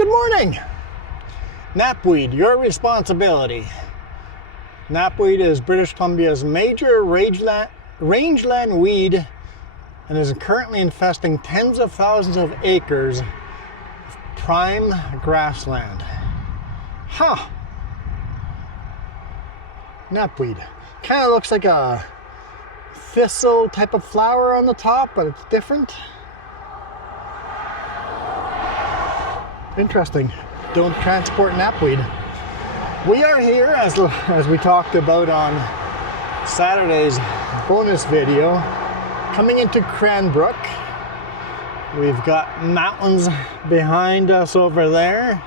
Good morning. Knapweed, your responsibility. Knapweed is British Columbia's major rangeland weed and is currently infesting tens of thousands of acres of prime grassland. Huh. Knapweed. Kind of looks like a thistle type of flower on the top, but it's different. Interesting. Don't transport knapweed. We are here, as we talked about on Saturday's bonus video, coming into Cranbrook. We've got mountains behind us over there.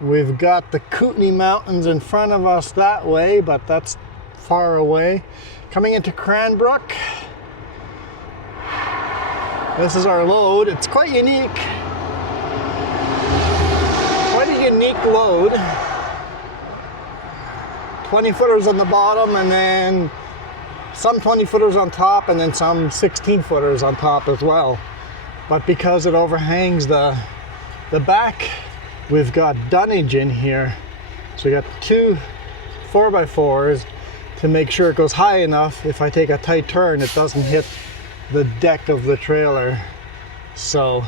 We've got the Kootenay Mountains in front of us that way, but that's far away. Coming into Cranbrook. This is our load. It's quite unique. Quite a unique load. 20 footers on the bottom, and then some 20 footers on top, and then some 16 footers on top as well. But because it overhangs the back, we've got dunnage in here. So we got two 4x4s to make sure it goes high enough. If I take a tight turn, it doesn't hit the deck of the trailer. So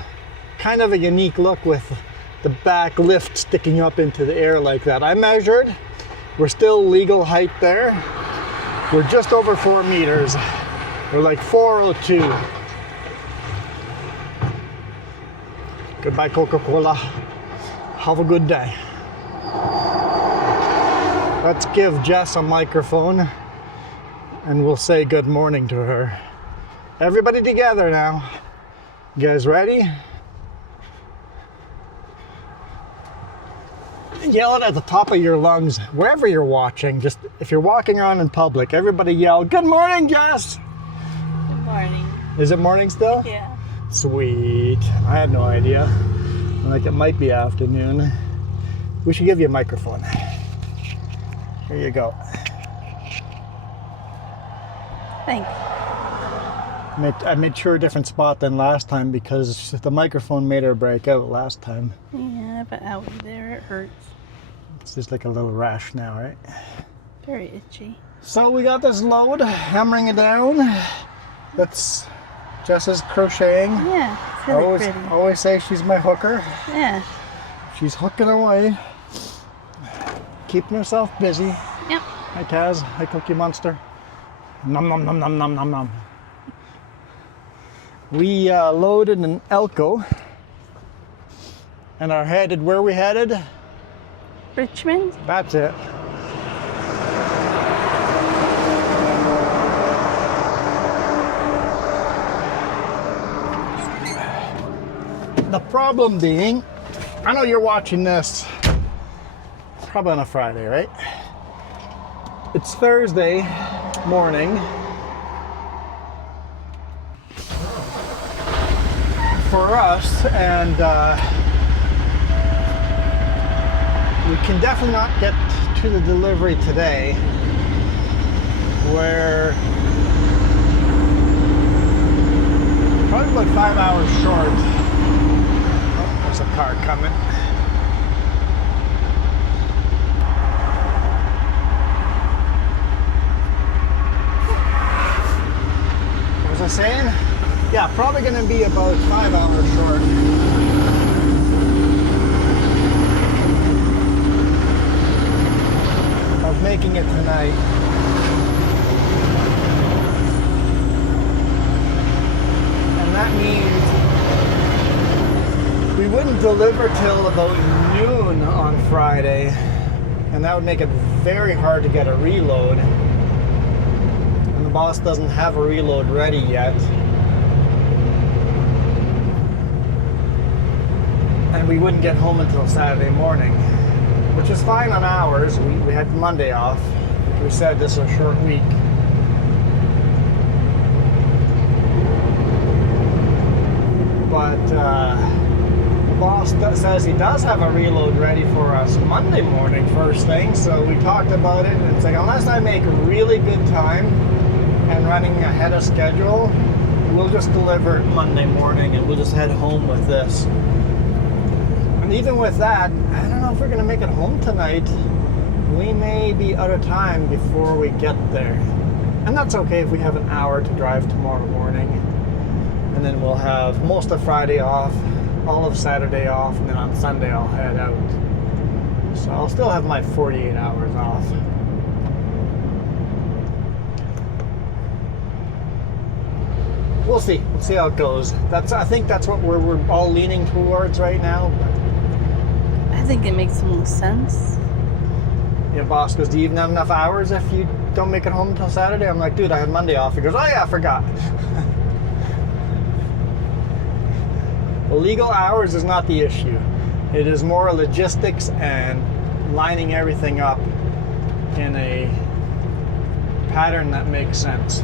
kind of a unique look with the back lift sticking up into the air like that. I measured. We're still legal height there. We're just over 4 meters. We're like 402. Goodbye, Coca-Cola. Have a good day. Let's give Jess a microphone and we'll say good morning to her. Everybody together now. You guys ready? Yell it at the top of your lungs wherever you're watching. Just if you're walking around in public, everybody yell, "Good morning, Jess!" Good morning. Is it morning still? Yeah. Sweet. I had no idea. Like it might be afternoon. We should give you a microphone. Here you go. Thanks. I made sure a different spot than last time because the microphone made her break out last time. Yeah, but out there it hurts. It's just like a little rash now, right? Very itchy. So we got this load, hammering it down. That's Jess's crocheting. Yeah, it's really pretty. Always say she's my hooker. Yeah. She's hooking away, keeping herself busy. Yep. Hi Taz, hi Cookie Monster. Nom nom nom nom nom nom nom. We loaded an Elko and are headed, where are we headed? Richmond? That's it. The problem being, I know you're watching this probably on a Friday, right? It's Thursday morning. For us, and we can definitely not get to the delivery today. We're probably about 5 hours short. Oh, there's a car coming. What was I saying? Yeah, probably going to be about 5 hours short. Of making it tonight. And that means we wouldn't deliver till about noon on Friday. And that would make it very hard to get a reload. And the boss doesn't have a reload ready yet. And we wouldn't get home until Saturday morning, which is fine on ours. We had Monday off. Like we said, this is a short week. But the boss says he does have a reload ready for us Monday morning first thing. So we talked about it, and it's like, unless I make really good time and running ahead of schedule, we'll just deliver it Monday morning and we'll just head home with this. And even with that, I don't know if we're going to make it home tonight. We may be out of time before we get there. And that's okay if we have an hour to drive tomorrow morning. And then we'll have most of Friday off, all of Saturday off, and then on Sunday I'll head out. So I'll still have my 48 hours off. We'll see. We'll see how it goes. I think that's what we're all leaning towards right now. But I think it makes the most sense. yeah, boss goes, do you even have enough hours if you don't make it home until Saturday? I'm like, dude, I had Monday off. He goes, oh yeah, I forgot. The legal hours is not the issue. It is more logistics and lining everything up in a pattern that makes sense.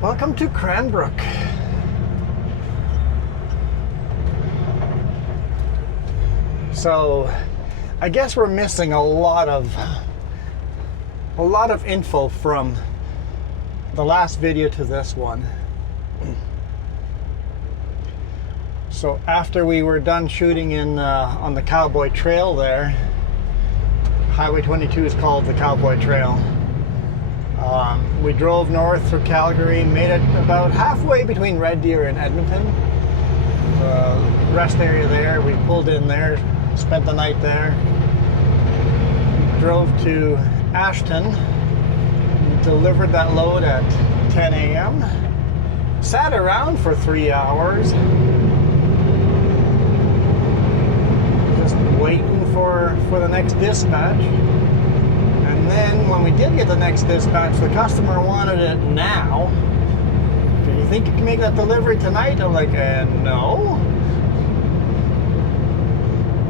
Welcome to Cranbrook. So, I guess we're missing a lot of info from the last video to this one. So after we were done shooting in on the Cowboy Trail there, Highway 22 is called the Cowboy Trail. We drove north through Calgary, made it about halfway between Red Deer and Edmonton. Rest area there, we pulled in there, spent the night there. Drove to Ashton, delivered that load at 10 a.m. Sat around for 3 hours, just waiting for the next dispatch. And then when we did get the next dispatch, the customer wanted it now. Do you think you can make that delivery tonight? I'm like, no.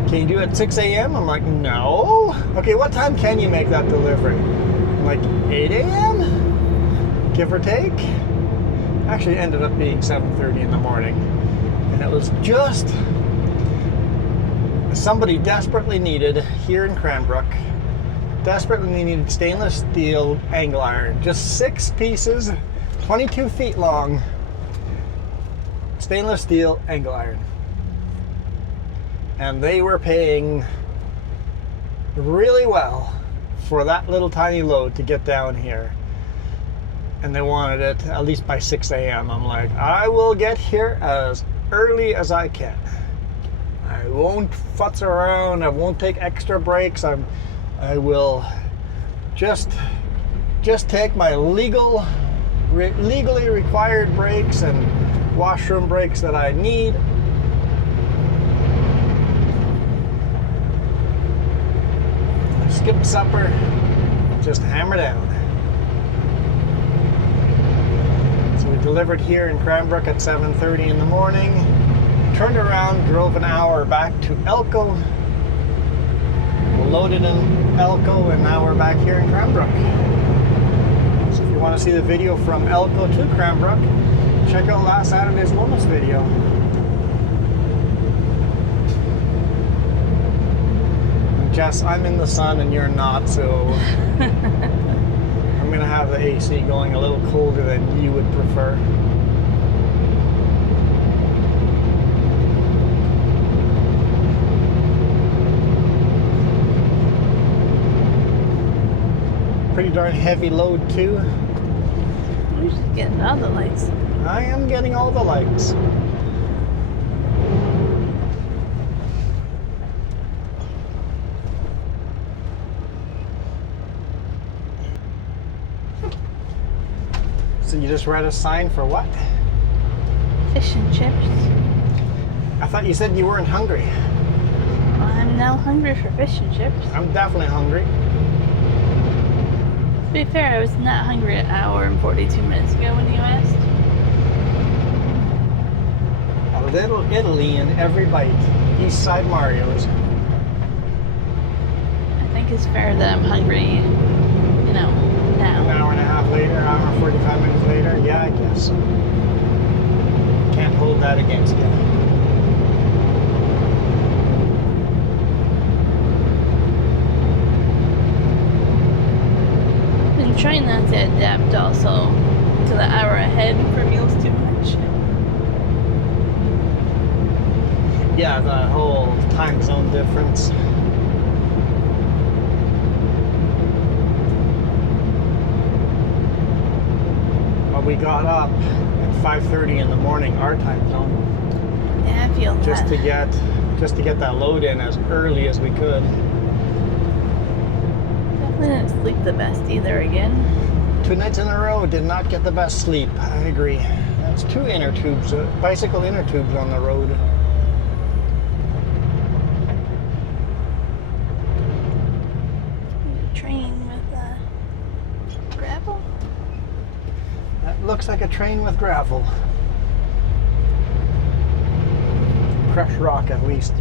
Can you do it at 6 a.m.? I'm like, no. Okay, what time can you make that delivery? I'm like, 8 a.m.? Give or take? Actually, it ended up being 7:30 in the morning. And it was just somebody desperately needed here in Cranbrook. Desperately needed stainless steel angle iron. Just 6 pieces, 22 feet long. Stainless steel angle iron. And they were paying really well for that little tiny load to get down here. And they wanted it at least by 6 a.m. I'm like, I will get here as early as I can. I won't futz around. I won't take extra breaks. I will just take my legally required breaks and washroom breaks that I need. Skip supper, just hammer down. So we delivered here in Cranbrook at 7:30 in the morning. Turned around, drove an hour back to Elko. Loaded in Elko, and now we're back here in Cranbrook. So if you want to see the video from Elko to Cranbrook, check out last Saturday's bonus video. Jess, I'm in the sun and you're not, so I'm going to have the AC going a little colder than you would prefer. Pretty darn heavy load too. You're just getting all the lights. I am getting all the lights. So you just read a sign for what? Fish and chips. I thought you said you weren't hungry. Well, I'm now hungry for fish and chips. I'm definitely hungry. To be fair, I was not hungry an hour and 42 minutes ago when you asked. A little Italy in every bite. East Side Mario's. I think it's fair that I'm hungry, now. An hour and a half later, hour and 45 minutes later. Yeah, I guess. Can't hold that that against you. Been trying not to adapt also to the hour ahead for meals too much. Yeah, the whole time zone difference. But we got up at 5:30 in the morning, our time zone, Yeah, I feel just that. to get that load in as early as we could. Definitely didn't sleep the best either again. 2 nights in a row, did not get the best sleep. I agree. That's 2 inner tubes, bicycle inner tubes on the road. Train with gravel. That looks like a train with gravel. Crushed rock, at least.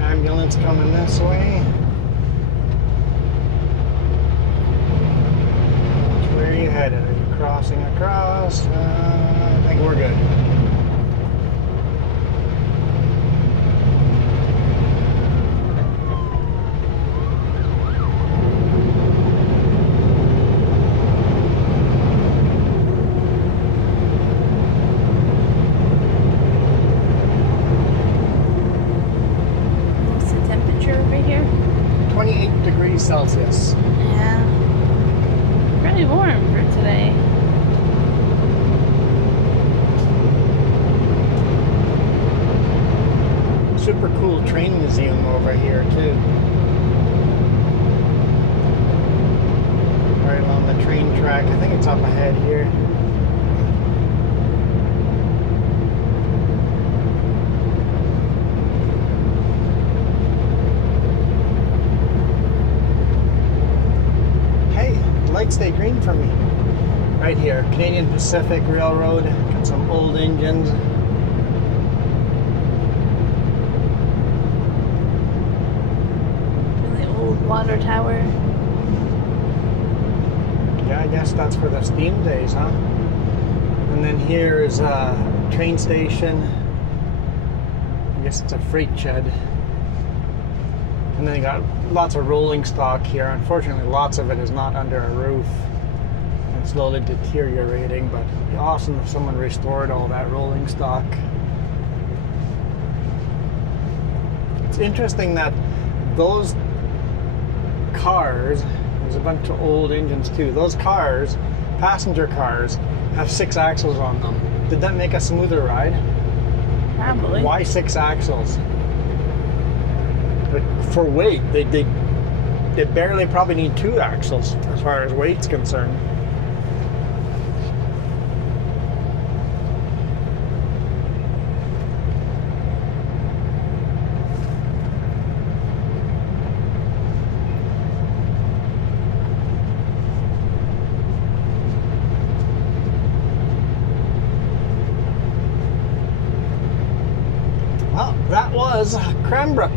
Ambulance coming this way. Where are you headed? Are you crossing across? I think we're good. What's the temperature over here? 28 degrees Celsius. Yeah. Pretty warm for today. Super cool train museum over here too. Right along the train track. I think it's up ahead here. Hey, lights stay green for me. Right here, Canadian Pacific Railroad. Got some old engines. Really old water tower. Yeah, I guess that's for the steam days, huh? And then here is a train station. I guess it's a freight shed. And then you got lots of rolling stock here. Unfortunately, lots of it is not under a roof. It's slowly deteriorating, but it'd be awesome if someone restored all that rolling stock. It's interesting that those cars, there's a bunch of old engines too, those cars, passenger cars, have 6 axles on them. Did that make a smoother ride? Probably. Why 6 axles? But for weight, they barely probably need 2 axles as far as weight's concerned. Well, that was Cranbrook.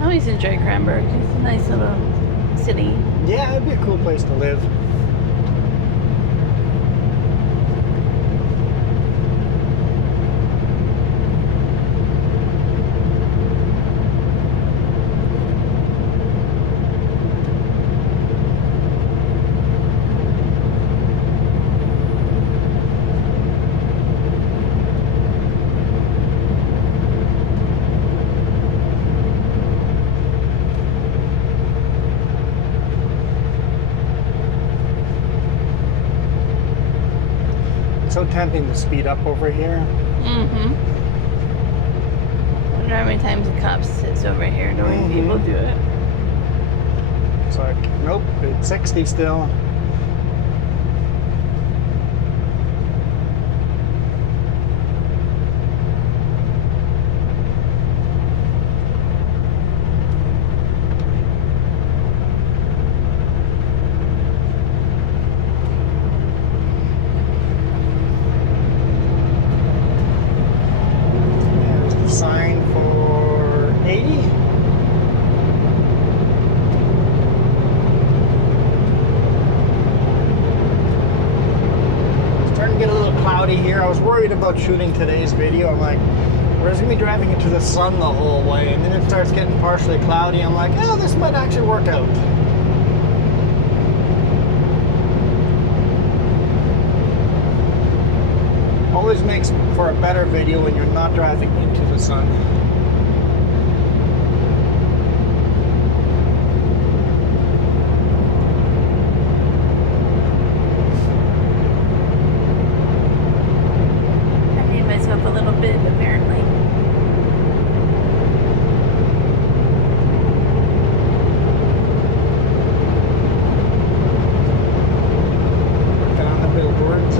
I always enjoy Cranbrook. It's a nice little city. Yeah, it'd be a cool place to live. So tempting to speed up over here. Mm-hmm. I wonder how many times the cop sits over here knowing people do it. It's like, nope, it's 60 still. There's the sign for 80. here. I was worried about shooting today's video. I'm like, we're just gonna be driving into the sun the whole way, and then it starts getting partially cloudy. I'm like, oh, this might actually work out. Always makes for a better video when you're not driving into the sun. A little bit, apparently. Working on the billboards.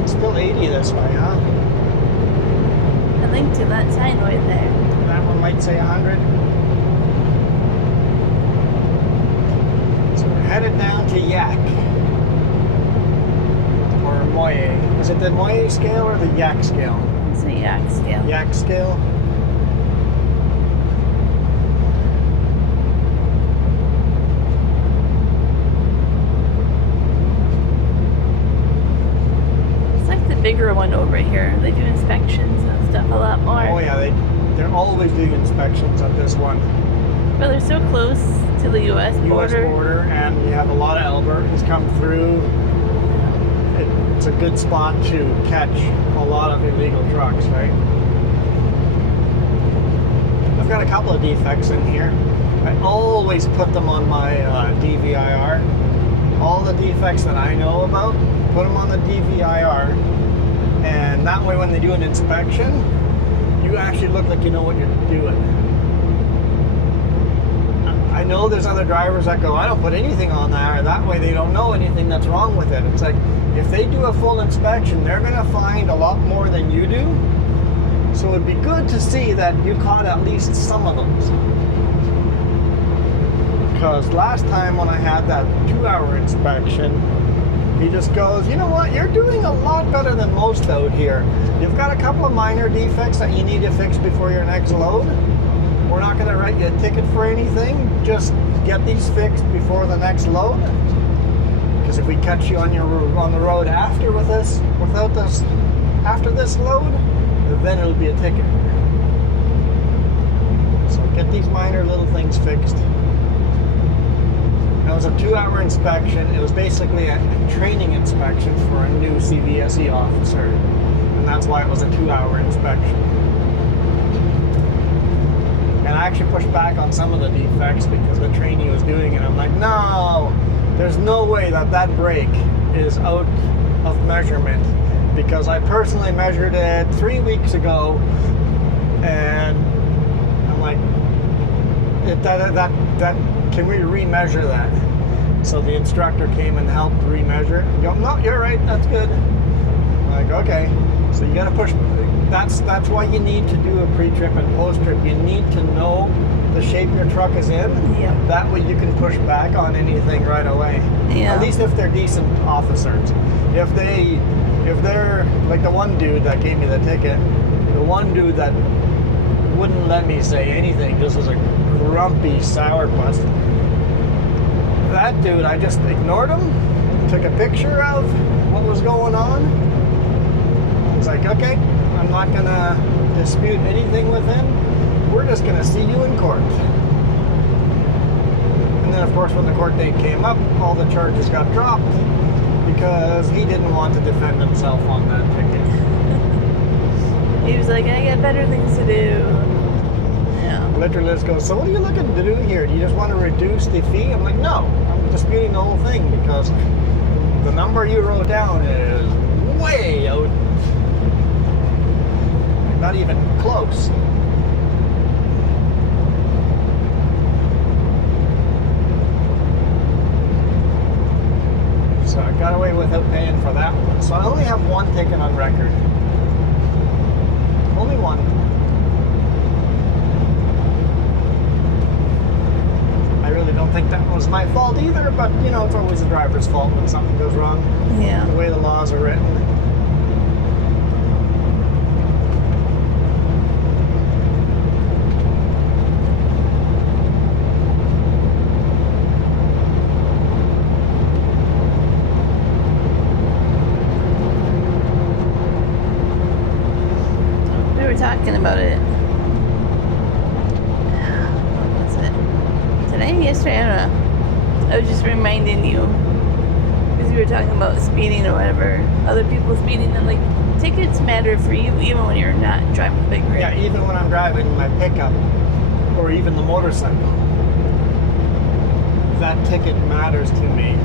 It's still 80 this way, huh? A link to that sign right there. That one might say 100. Headed down to Yak or Moye. Is it the Moye scale or the Yak scale? It's a Yak scale. Yak scale. It's like the bigger one over here. They do inspections and stuff a lot more. Oh yeah, they're always doing inspections at this one. But they're so close to the U.S. border. U.S. border, and we have a lot of Albertans come through. It's a good spot to catch a lot of illegal trucks, right? I've got a couple of defects in here. I always put them on my DVIR. All the defects that I know about, put them on the DVIR, and that way when they do an inspection, you actually look like you know what you're doing. I know there's other drivers that go, I don't put anything on there. That way they don't know anything that's wrong with it. It's like, if they do a full inspection, they're going to find a lot more than you do. So it'd be good to see that you caught at least some of those. Because last time when I had that 2-hour inspection, he just goes, you know what, you're doing a lot better than most out here. You've got a couple of minor defects that you need to fix before your next load. We're not going to write you a ticket for anything. Just get these fixed before the next load. Because if we catch you on the road after after this load, then it'll be a ticket. So get these minor little things fixed. It was a 2-hour inspection. It was basically a training inspection for a new CVSE officer, and that's why it was a 2-hour inspection. And I actually pushed back on some of the defects because the trainee was doing it. I'm like, no, there's no way that brake is out of measurement, because I personally measured it 3 weeks ago, and I'm like, can we remeasure that? So the instructor came and helped remeasure it. Go, no, you're right, that's good. I'm like, okay. So you got to push. That's why you need to do a pre-trip and post-trip. You need to know the shape your truck is in. Yep. That way you can push back on anything right away. Yeah. At least if they're decent officers. If they're like the one dude that gave me the ticket, the one dude that wouldn't let me say anything, just was a grumpy sourpuss. That dude, I just ignored him, took a picture of what was going on. It's like, okay, I'm not gonna dispute anything with him. We're just gonna see you in court. And then of course when the court date came up, all the charges got dropped because he didn't want to defend himself on that ticket. He was like, I got better things to do. Yeah. Literally just goes, so what are you looking to do here? Do you just want to reduce the fee? I'm like, no, I'm disputing the whole thing because the number you wrote down is way out. Not even close. So I got away without paying for that one. So I only have one ticket on record. Only one. I really don't think that was my fault either, but you know, it's always the driver's fault when something goes wrong. Yeah. The way the laws are written. were talking about it. What was it? Today? Yesterday? I don't know. I was just reminding you. Because we were talking about speeding or whatever. Other people speeding. And like, tickets matter for you even when you're not driving the big rig. Yeah, even when I'm driving my pickup or even the motorcycle. That ticket matters to me.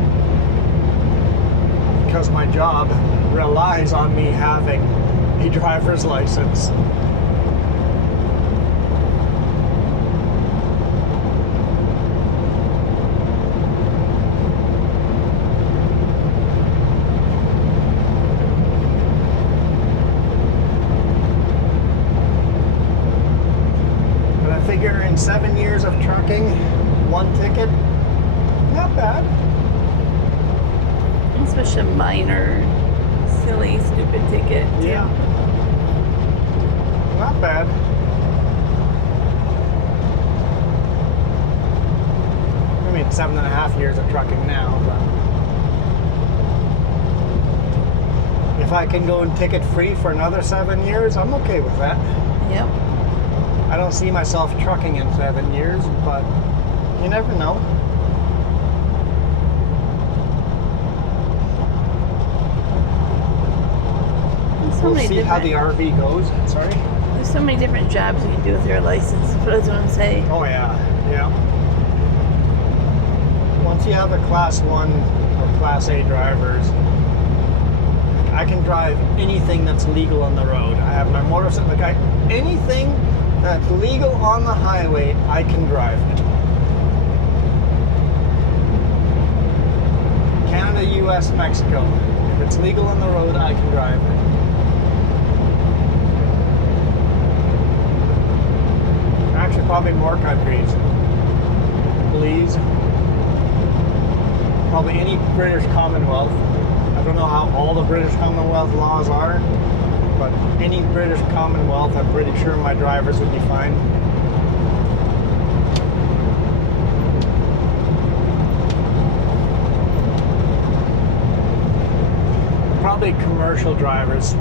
Because my job relies on me having a driver's license. But I figure in 7 years of trucking, one ticket, not bad. Especially a minor, silly, stupid ticket. Too. Yeah. Not bad. I mean, 7.5 years of trucking now, but if I can go ticket free for another 7 years, I'm okay with that. Yep. I don't see myself trucking in 7 years, but you never know. We'll see how the RV goes. Sorry? There's so many different jobs you can do with your license. That's what I'm saying. Oh, yeah. Yeah. Once you have a Class 1 or Class A drivers, I can drive anything that's legal on the road. I have my motorcycle. Like anything that's legal on the highway, I can drive it. Canada, US, Mexico. If it's legal on the road, I can drive it. Actually, probably more countries. Belize. Probably any British Commonwealth. I don't know how all the British Commonwealth laws are, but any British Commonwealth, I'm pretty sure my drivers would be fine. Probably commercial drivers.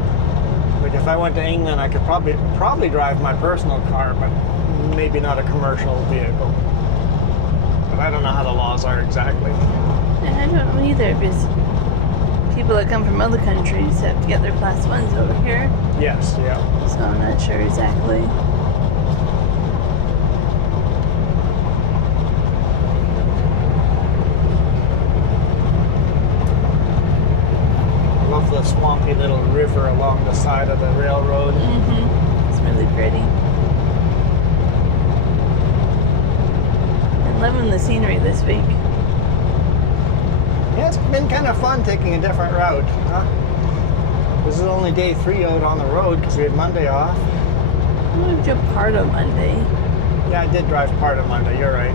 Like if I went to England, I could probably drive my personal car, but maybe not a commercial vehicle. But I don't know how the laws are exactly. And I don't know either, because people that come from other countries have to get their Class 1s over here. Yes, yeah. So I'm not sure exactly. I love the swampy little river along the side of the railroad. Mm-hmm. It's really pretty. I'm loving the scenery this week. Yeah, it's been kind of fun taking a different route. Huh? This is only day 3 out on the road because we had Monday off. I drove part of Monday. Yeah, I did drive part of Monday, you're right.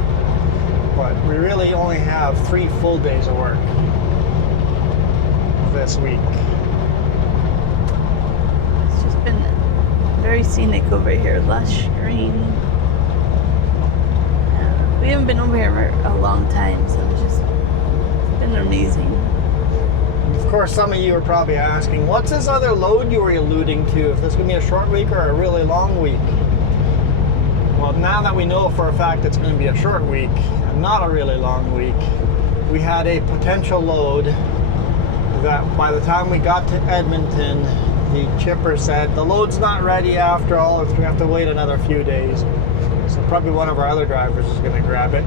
But we really only have 3 full days of work this week. It's just been very scenic over here, lush green. We haven't been over here for a long time, so it's been amazing. Of course, some of you are probably asking, what's this other load you were alluding to? If this is going to be a short week or a really long week? Well, now that we know for a fact it's going to be a short week and not a really long week, we had a potential load that by the time we got to Edmonton, the chipper said, the load's not ready after all, it's going to have to wait another few days. So probably one of our other drivers is going to grab it.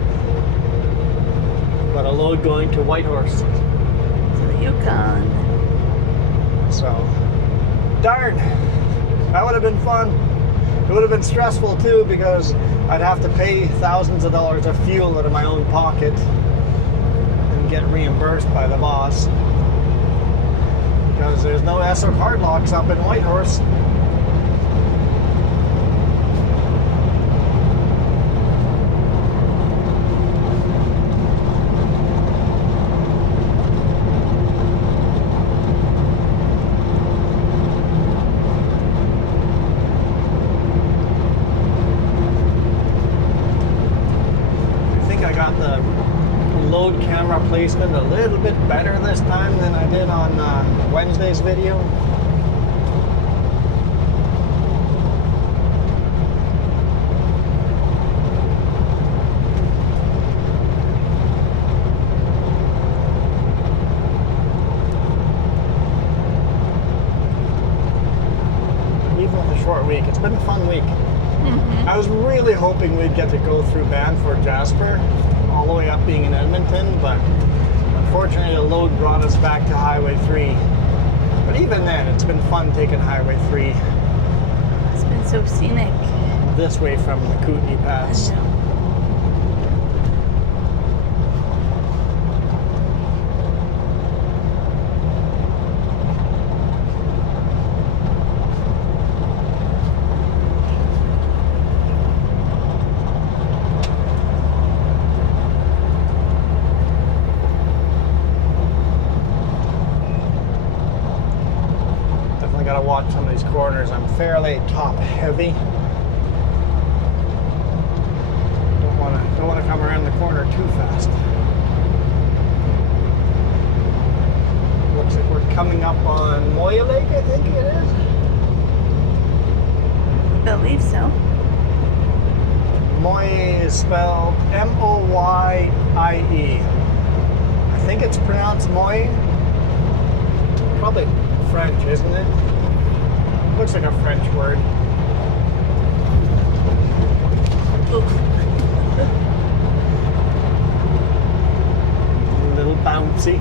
But a load going to Whitehorse. To the Yukon. So, darn, that would have been fun. It would have been stressful too because I'd have to pay thousands of dollars of fuel out of my own pocket and get reimbursed by the boss. Because there's no ESSO card locks up in Whitehorse. Load camera placement a little bit better this time than I did on Wednesday's video. It's been a fun week. I was really hoping we'd get to go through Banff or Jasper, all the way up being in Edmonton, but unfortunately the load brought us back to Highway 3. But even then, it's been fun taking Highway 3 It's been so scenic. this way from the Kootenay Pass. I know. Definitely got to watch some of these corners. I'm fairly top heavy. Don't want to come around the corner too fast. Looks like we're coming up on Moya Lake, I think it is. I believe so. Moye is spelled M-O-Y-I-E. I think it's pronounced Moye. Probably French, isn't it? Looks like a French word. Oof. A little bouncy.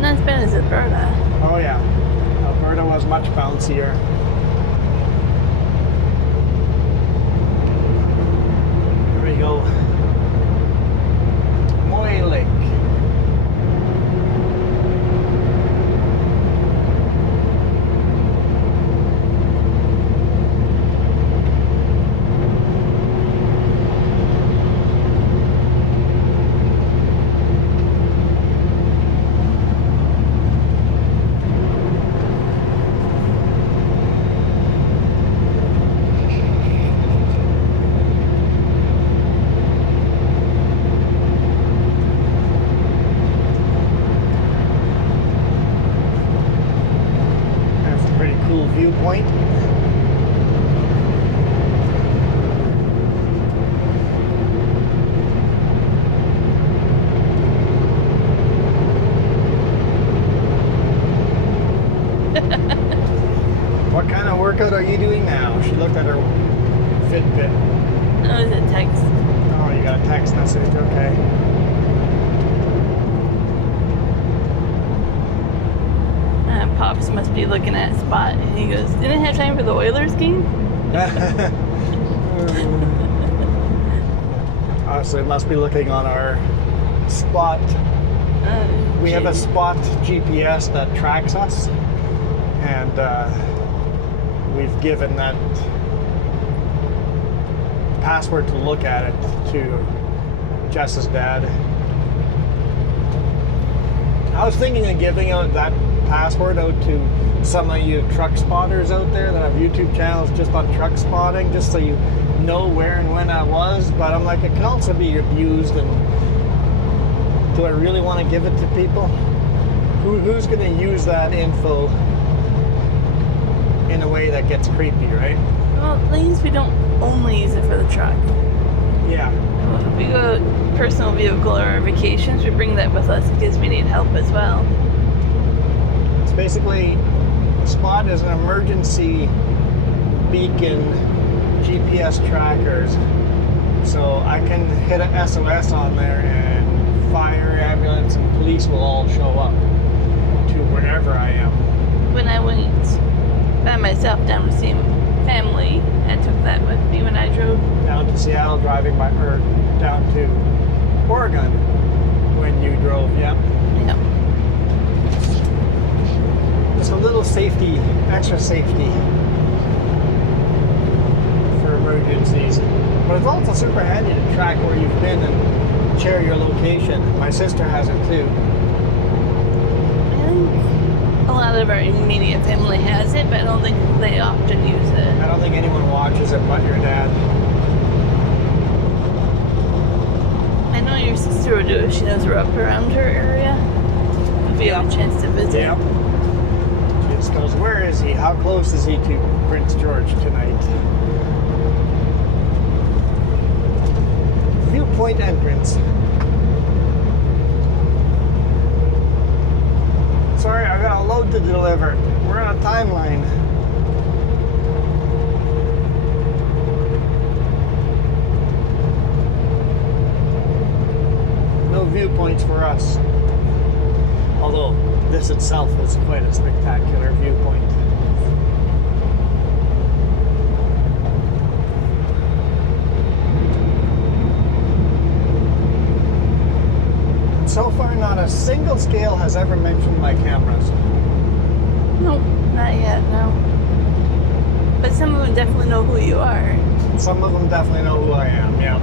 Not as bad as Alberta. Oh yeah, Alberta was much bouncier. There we go. Moy Lake. Viewpoint. What kind of workout are you doing now? She looked at her Fitbit. Oh, is it text? Oh, you got a text message, okay. Pops must be looking at Spot, and he goes, "Didn't have time for the Oilers game?" So it must be looking on our Spot. We have a Spot GPS that tracks us, and we've given that password to look at it to Jess's dad. I was thinking of giving out that password out to some of you truck spotters out there that have YouTube channels just on truck spotting, just so you know where and when I was, but I'm like, it can also be abused, and do I really want to give it to people? Who's going to use that info in a way that gets creepy, right? Well, at least we don't only use it for the truck. Yeah. If we go personal vehicle or vacations, we bring that with us because we need help as well. It's basically, Spot is an emergency beacon GPS trackers. So I can hit a SOS on there and fire, ambulance, and police will all show up to wherever I am. When I went by myself down to see family, I took that with me when I drove. Down to Seattle, down to Oregon when you drove, yeah. Yep. Just a little safety, extra safety for emergencies. But it's also super handy to track where you've been and share your location. My sister has it too. I think a lot of our immediate family has it, but I don't think they often use it. I don't think anyone watches it but your dad. I know your sister would do it if she knows we're up around her area. If we have a chance to visit. Yeah. She just goes, where is he? How close is he to Prince George tonight? Viewpoint entrance. Sorry, I got a load to deliver. We're on a timeline. viewpoints for us. Although this itself is quite a spectacular viewpoint. So far, not a single scale has ever mentioned my cameras. No, not yet, no. But some of them definitely know who you are. Some of them definitely know who I am, yeah.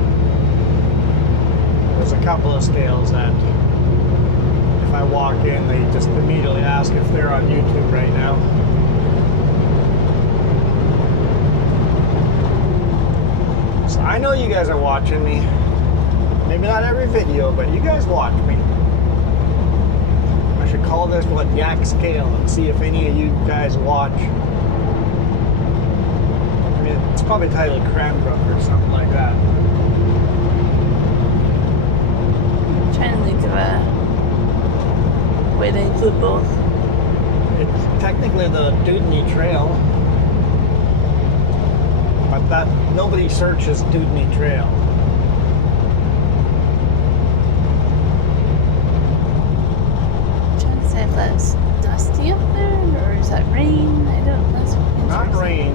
There's a couple of scales that if I walk in, they just immediately ask if they're on YouTube right now. So I know you guys are watching me. Maybe not every video, but you guys watch me. I should call this what, Yak Scale, and see if any of you guys watch. I mean, it's probably titled Cranbrook or something like that. I'm trying to think of a way to include both. It's technically the Dudney Trail, but that nobody searches Dudney Trail. If that's dusty up there, or is that rain? I don't know. That's Not rain.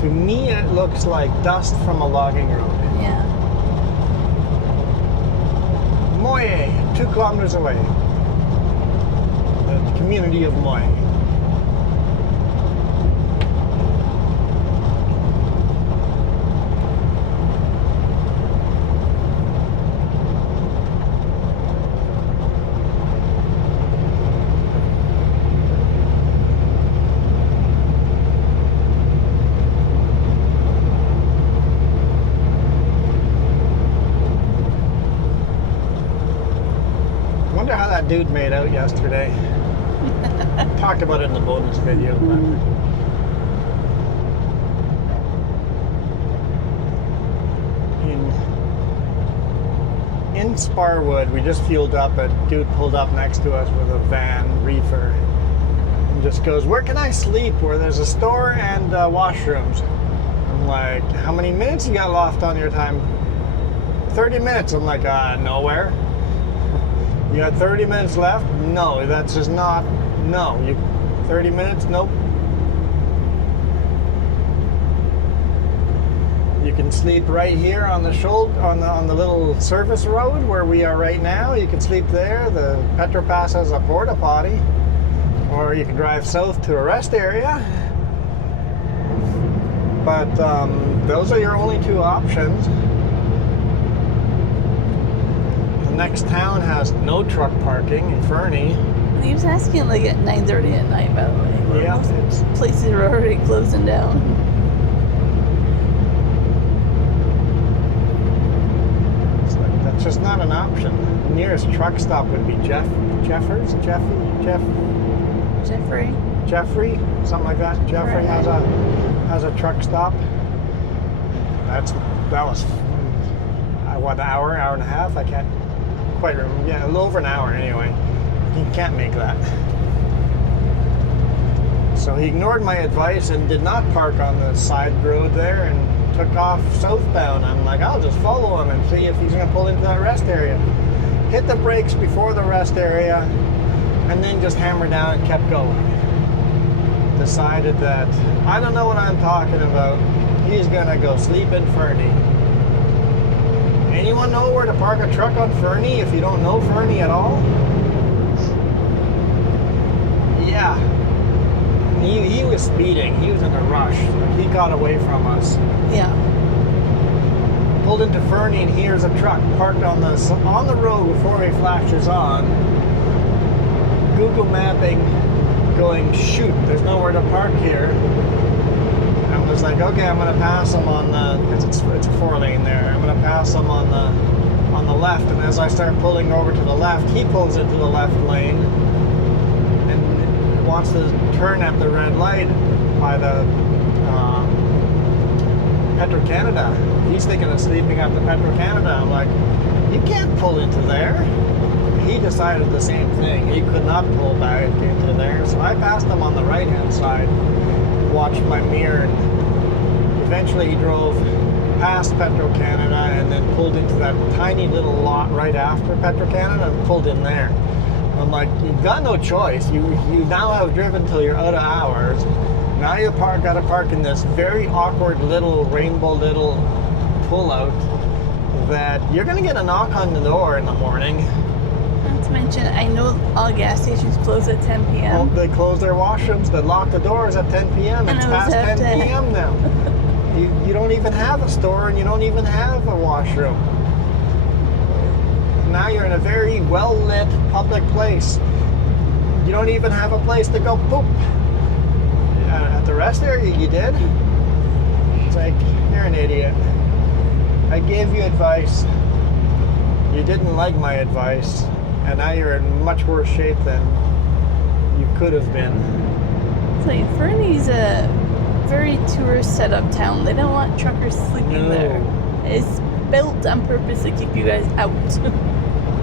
To me, it looks like dust from a logging road. Yeah. Moye, 2 kilometers away. The community of Moye. Wonder how that dude made out yesterday. Talked about it in the bonus video. In Sparwood, we just fueled up. A dude pulled up next to us with a van reefer and just goes, "Where can I sleep? Where there's a store and washrooms." I'm like, "How many minutes you got left on your time?" 30 minutes. I'm like, nowhere. You got 30 minutes left? No, that's just not. No, 30 minutes? Nope. You can sleep right here on the shoulder, on the little service road where we are right now. You can sleep there. The Petropass has a porta potty, or you can drive south to a rest area. But those are your only 2 options. The next town has no truck parking in Fernie. He was asking like at 9:30 at night, by the way. Where Yeah, most places are already closing down. It's like, that's just not an option. The nearest truck stop would be Jeffrey, something like that. Jeffrey has a truck stop. That was what, an hour and a half? I can't quite remember. Yeah, a little over an hour anyway. You can't make that. So he ignored my advice and did not park on the side road there and took off southbound. I'm like, I'll just follow him and see if he's going to pull into that rest area. Hit the brakes before the rest area and then just hammered down and kept going. Decided that I don't know what I'm talking about. He's going to go sleep in Fernie. Anyone know where to park a truck on Fernie if you don't know Fernie at all? Yeah. He was speeding. He was in a rush. He got away from us. Yeah. Pulled into Fernie and here's a truck parked on the road before he flashes on. Google mapping going, shoot, there's nowhere to park here. I was like, okay, I'm gonna pass him on the, because it's a 4-lane there. I'm gonna pass him on the left, and as I start pulling over to the left, he pulls into the left lane and wants to turn at the red light by the Petro-Canada. He's thinking of sleeping at the Petro-Canada. I'm like, you can't pull into there. He decided the same thing. He could not pull back into there, so I passed him on the right-hand side, watched my mirror, and eventually he drove past Petro-Canada and then pulled into that tiny little lot right after Petro-Canada and pulled in there. I'm like, you've got no choice. You now have driven till you're out of hours. Now you got to park in this very awkward little rainbow little pullout that you're going to get a knock on the door in the morning. Not to mention, I know all gas stations close at 10 p.m. Oh, they close their washrooms, they lock the doors at 10 p.m. And It's it was past 10 after- p.m. now. You don't even have a store and you don't even have a washroom. Now you're in a very well-lit public place. You don't even have a place to go poop. At the rest area, you did. It's like, you're an idiot. I gave you advice. You didn't like my advice. And now you're in much worse shape than you could have been. It's like, Fernie's a very tourist setup town. They don't want truckers sleeping No. there. It's built on purpose to keep you guys out.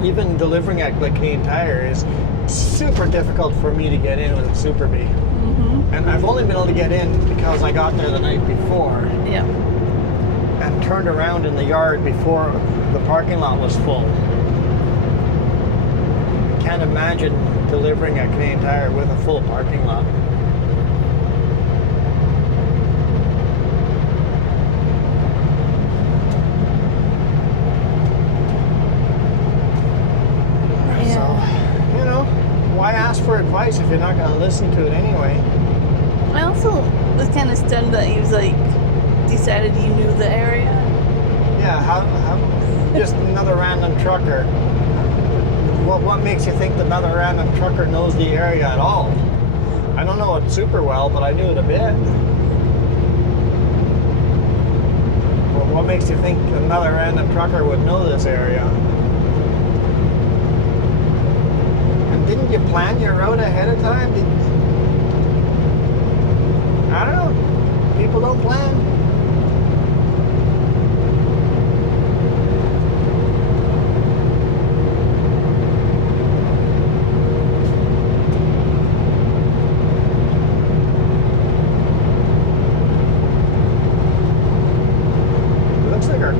Even delivering at Canadian Tire is super difficult for me to get in with a Super Bee. Mm-hmm. And I've only been able to get in because I got there the night before Yeah. and turned around in the yard before the parking lot was full. Can't imagine delivering at Canadian Tire with a full parking lot. So, you know, why ask for advice if you're not going to listen to it anyway? I also was kind of stunned that he was like, decided you knew the area. Yeah, how just another random trucker. What makes you think that another random trucker knows the area at all? I don't know it super well, but I knew it a bit. Well, what makes you think another random trucker would know this area? And didn't you plan your route ahead of time? I don't know. People don't plan.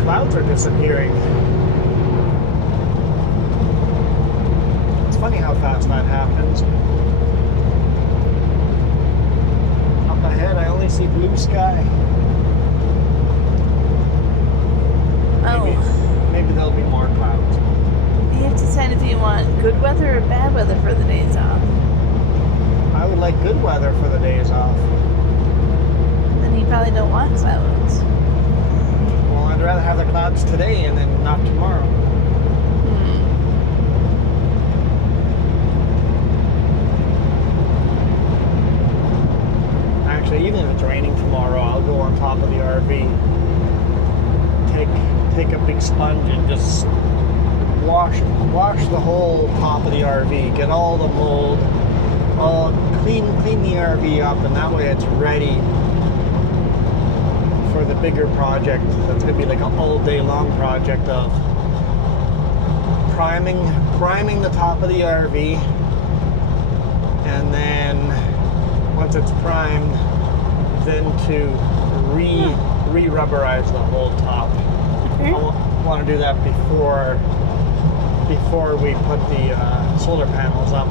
Clouds are disappearing. It's funny how fast that happens. Up ahead, I only see blue sky. Oh. Maybe there'll be more clouds. You have to decide if you want good weather or bad weather for the days off. I would like good weather for the days off. Then you probably don't want clouds. Well, I'd rather have the clouds today and then not tomorrow. Actually, even if it's raining tomorrow, I'll go on top of the RV, take a big sponge and just wash the whole top of the RV, get all the mold, clean the RV up, and that way it's ready for the bigger project. That's going to be like an all day long project of priming the top of the RV, and then once it's primed, then to re-rubberize the whole top. Okay. I want to do that before we put the solar panels up.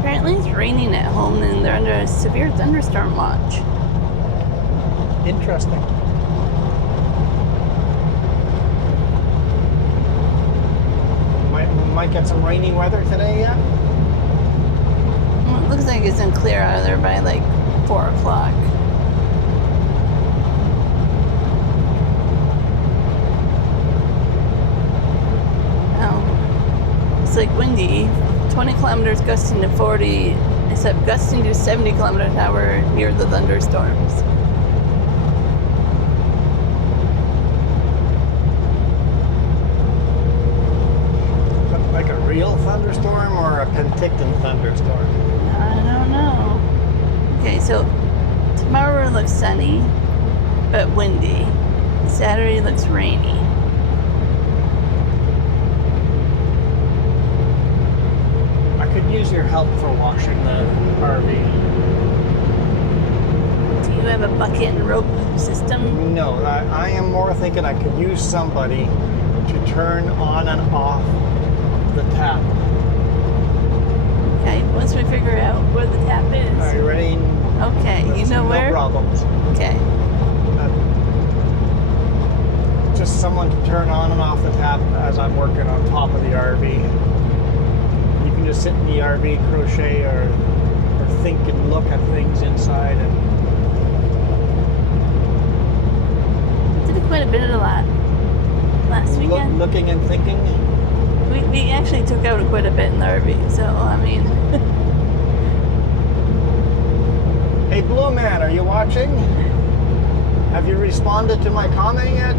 Apparently it's raining at home and they're under a severe thunderstorm watch. Interesting. Might get some rainy weather today yet. Well, it looks like it's gonna clear out of there by like 4 o'clock. Oh, it's like windy. 20 kilometers gusting to 40, except gusting to 70 kilometers an hour near the thunderstorms. Like a real thunderstorm or a Penticton thunderstorm? I don't know. Okay, so tomorrow looks sunny, but windy. Saturday looks rainy. I could use your help for washing the RV. Do you have a bucket and rope system? No, I am more thinking I could use somebody to turn on and off the tap. Okay, once we figure out where the tap is. Are you ready? Okay, you know no where? No problems. Okay. Just someone to turn on and off the tap as I'm working on top of the RV. You can just sit in the RV, crochet, or think and look at things inside. And did quite a bit of that last weekend. Looking and thinking. We actually took out quite a bit in the RV, so I mean. Hey, Blue Man, are you watching? Have you responded to my comment yet?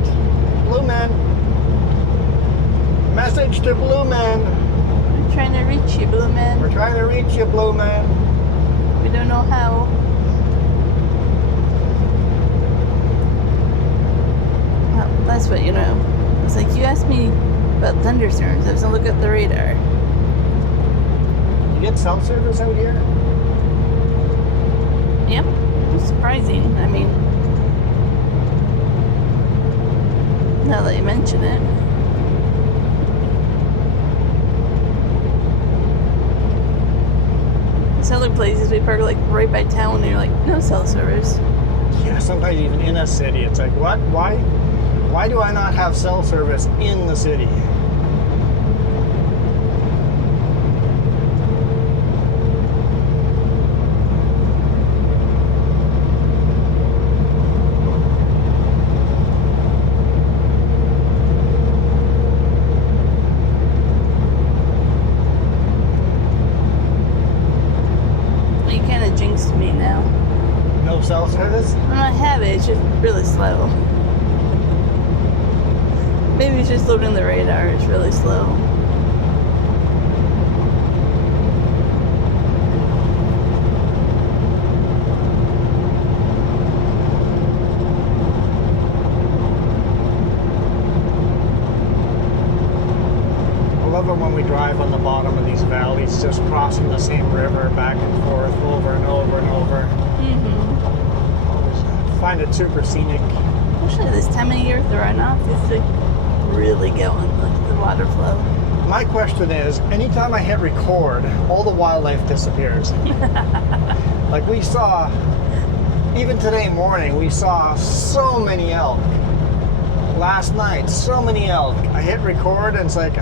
Blue Man. Message to Blue Man. We're trying to reach you, Blue Man. We're trying to reach you, Blue Man. We don't know how. Well, that's what you know. It's like you asked me about thunderstorms. I was gonna look at the radar. You get cell service out here? Yep. It's surprising. I mean, now that you mention it. There's other places we park like right by town and you're like, no cell service. Yeah, sometimes even in a city, it's like, what? Why do I not have cell service in the city? You kind of jinxed me now. No cell service? Well, I have it, it's just really slow. Maybe it's just loading the radar, it's really slow. I love it when we drive on the bottom of these valleys, just crossing the same river back and forth over and over and over. I find it super scenic. Especially this time of year, the runoff is like really going, like the water flow. My question is, anytime I hit record, all the wildlife disappears. Like we saw, even today morning, we saw so many elk. Last night, so many elk. I hit record and it's like,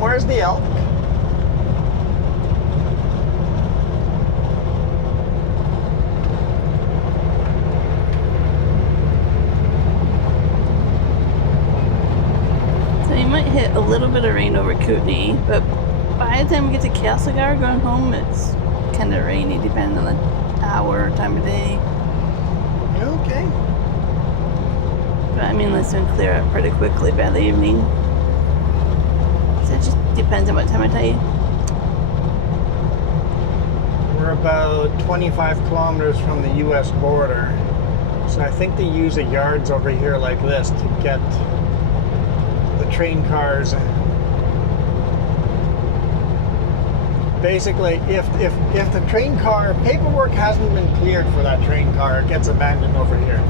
where's the elk? So you might hit a little bit of rain over Kootenay, but by the time we get to Castlegar going home, it's kind of rainy depending on the hour or time of day. Okay. But I mean, this will clear up pretty quickly by the evening. So it just depends on what time of day. We're about 25 kilometers from the US border. So I think they use the yards over here like this to get the train cars. Basically, if the train car paperwork hasn't been cleared for that train car, it gets abandoned over here.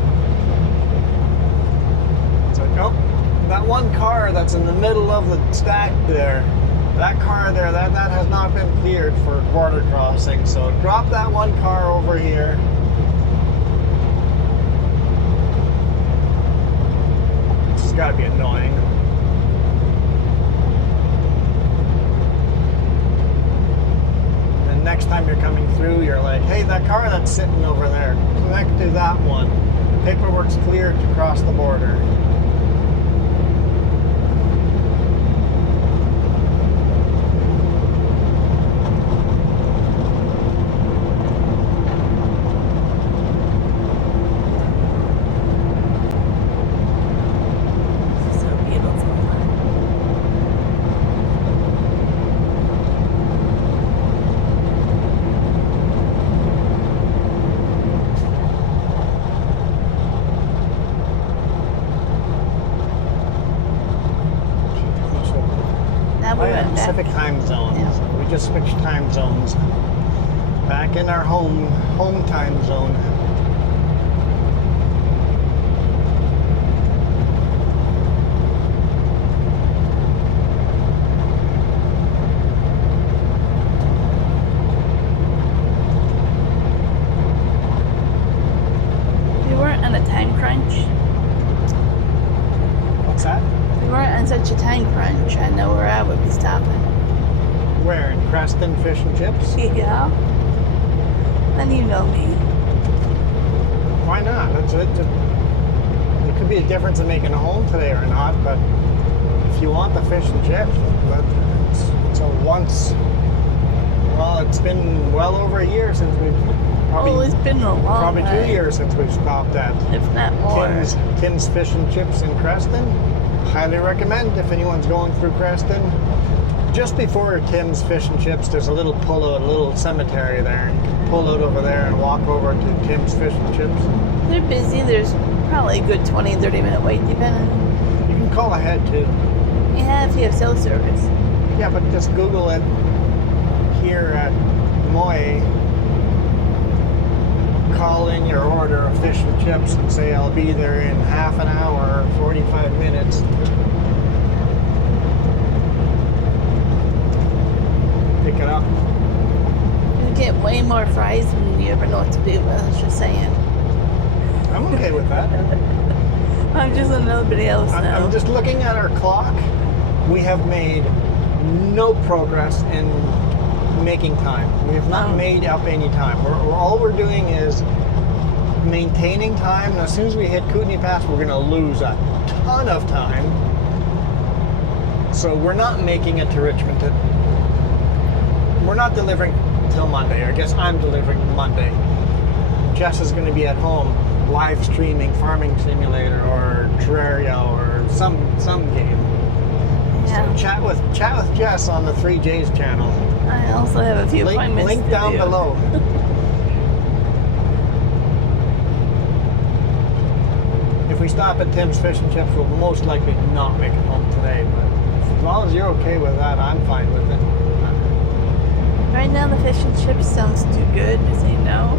It's like, oh, that one car that's in the middle of the stack there, that car there, that has not been cleared for border crossing. So drop that one car over here. This has got to be annoying. Next time you're coming through, you're like, hey, that car that's sitting over there, connect to that one. Paperwork's cleared to cross the border. Pacific time zones. Yeah. We just switched time zones. Back in our home time zone. crunch. What's that? If we weren't on such a time crunch, I know where I would be stopping. Where? In Creston Fish and Chips? Yeah. And you know me. Why not? It could be a difference in making a home today or not, but if you want the fish and chips, it's a once. Well, it's been well over a year since we've probably. It's been a long Probably time. 2 years since we've stopped at If not more. Tim's Fish and Chips in Creston. Highly recommend if anyone's going through Creston. Just before Tim's Fish and Chips, there's a little pullout, a little cemetery there. You can pull out over there and walk over to Tim's Fish and Chips. They're busy. There's probably a good 20, 30-minute wait, depending. You can call ahead too. Yeah, if you have cell service. Yeah, but just Google it here at Moy. Call in your order of fish and chips and say I'll be there in half an hour or 45 minutes. Pick it up. You get way more fries than you ever know what to do with. I was just saying. I'm okay with that. I'm just letting everybody else know. I'm just looking at our clock. We have made no progress in making time. We have not made up any time. All we're doing is maintaining time. And as soon as we hit Kootenai Pass, we're going to lose a ton of time. So we're not making it to Richmond. We're not delivering till Monday. I guess I'm delivering Monday. Jess is going to be at home live streaming Farming Simulator or Terraria or some game. Yeah. So chat with Jess on the 3J's channel. I also have a few appointments Link to down do. below. If we stop at Tim's Fish and Chips, we'll most likely not make it home today. But as long as you're okay with that, I'm fine with it. Right now, the fish and chips sounds too good to say no.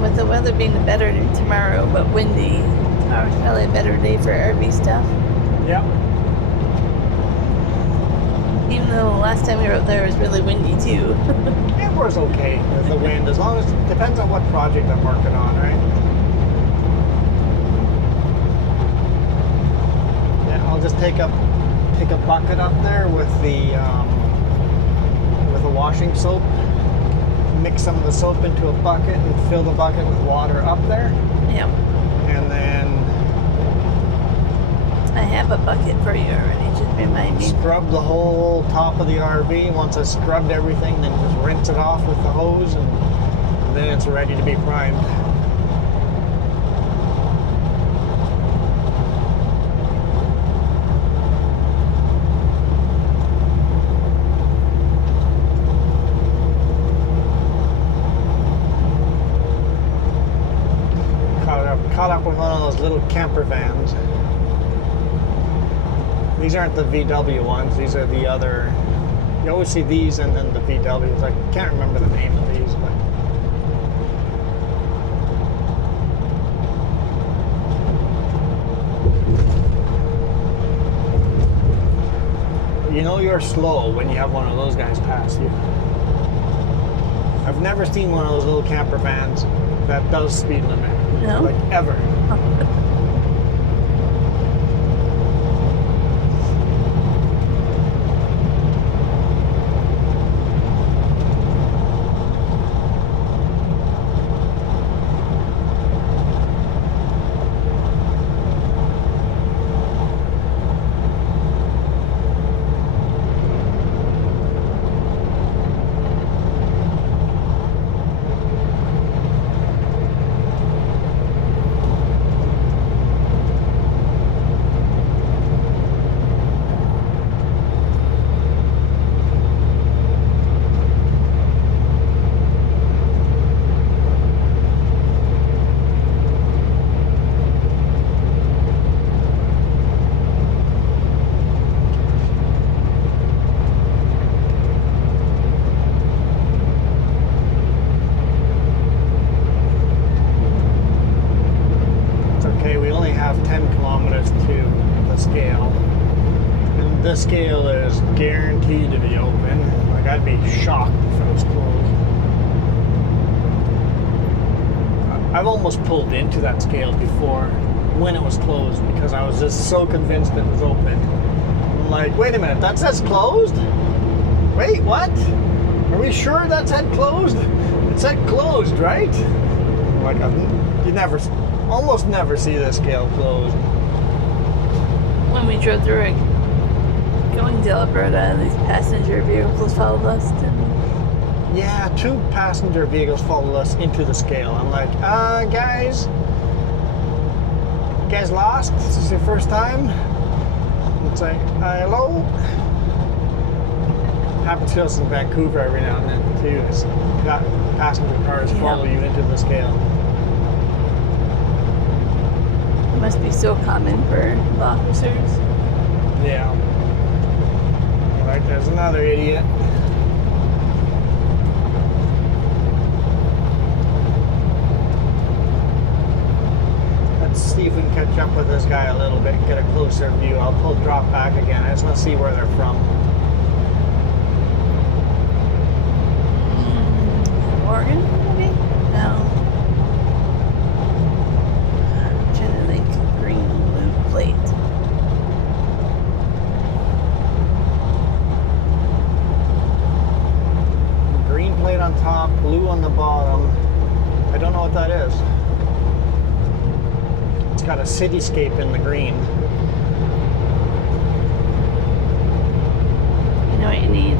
With the weather being better tomorrow, but windy, tomorrow's probably a better day for RV stuff. Yep. Even though last time we were out there it was really windy too. It was okay with the wind, as long as it depends on what project I'm working on, right? Yeah, I'll just take a bucket up there with the washing soap, mix some of the soap into a bucket and fill the bucket with water up there. Yep. And then I have a bucket for you already, just remind me. scrub the whole top of the RV. Once I scrubbed everything, then just rinse it off with the hose and then it's ready to be primed. Caught up with one of those little camper vans. These aren't the VW ones, these are the other. You always see these and then the VWs. I can't remember the name of these, but. You know you're slow when you have one of those guys pass you. I've never seen one of those little camper vans that does speed limit. No? Like ever. have 10 kilometers to the scale. And the scale is guaranteed to be open. Like, I'd be shocked if it was closed. I've almost pulled into that scale before when it was closed because I was just so convinced it was open. I'm like, wait a minute, that says closed? Wait, what? Are we sure that said closed? It said closed, right? Like, almost never see the scale closed. When we drove through it, going to Alberta, these passenger vehicles followed us, didn't we? Yeah, 2 passenger vehicles followed us into the scale. I'm like, guys, you guys lost? This is your first time? It's like, hello? Happens to us in Vancouver every now and then too. It's got passenger cars follow you into the scale. It must be so common for the officers. Yeah. Like, there's another idiot. Let's see if we can catch up with this guy a little bit and get a closer view. I'll drop back again. I just want to see where they're from. Oregon, maybe? No. I'm trying to think. Green, blue plate. Green plate on top, blue on the bottom. I don't know what that is. It's got a cityscape in the green. You know what you need?